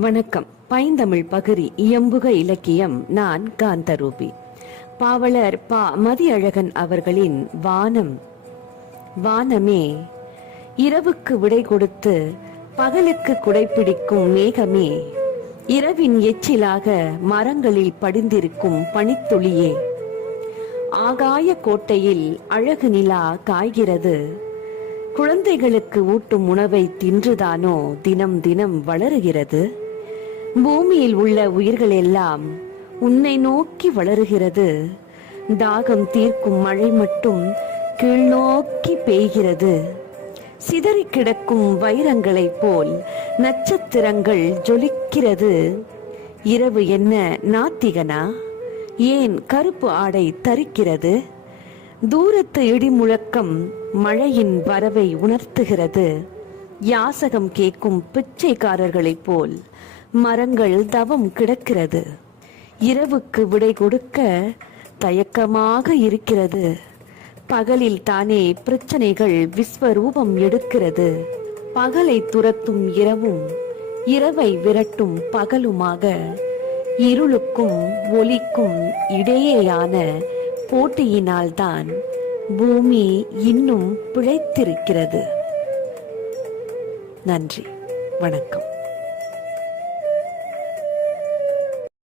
வணக்கம். பைந்தமிழ் பகுதி இயம்புக இலக்கியம் நான் காந்தரூபி. பாவலர் பா மதியழகன் அவர்களின் வானம். வானமே இரவுக்கு விடை கொடுத்து பகலுக்கு குடைப்பிடிக்கும் மேகமே இரவின் எச்சிலாக மரங்களில் படிந்திருக்கும் பனித்துளியே. ஆகாய கோட்டையில் அழகு நிலா காய்கிறது. குழந்தைகளுக்கு ஊட்டும் உணவை தின்றுதானோ தினம் தினம் வளருகிறது? பூமியில் உள்ள உயிர்கள் எல்லாம் உன்னை நோக்கி வளருகிறது. தாகம் தீர்க்கும் மழை மட்டும் கீழ்நோக்கி பெய்கிறது. சிதறி கிடக்கும் வைரங்களைப் போல் நட்சத்திரங்கள் ஜொலிக்கிறது. இரவு என்ன நாத்திகனா? ஏன் கருப்பு ஆடை தரிக்கிறது? தூரத்து இடி முழக்கம் மழையின் வரவை உணர்த்துகிறது. யாசகம் கேட்கும் பிச்சைக்காரர்களைப் போல் மரங்கள் தவம் கிடக்கிறது. இரவுக்கு விடை கொடுக்க தயக்கமாக இருக்கிறது. பகலில் தானே பிரச்சனைகள் விஸ்வரூபம் எடுக்கிறது. பகலை துரத்தும் இரவும் இரவை விரட்டும் பகலுமாக இருளுக்கும் ஒளிக்கும் இடையேயான போட்டியினால்தான் பூமி இன்னும் பிழைத்திருக்கிறது. நன்றி. வணக்கம்.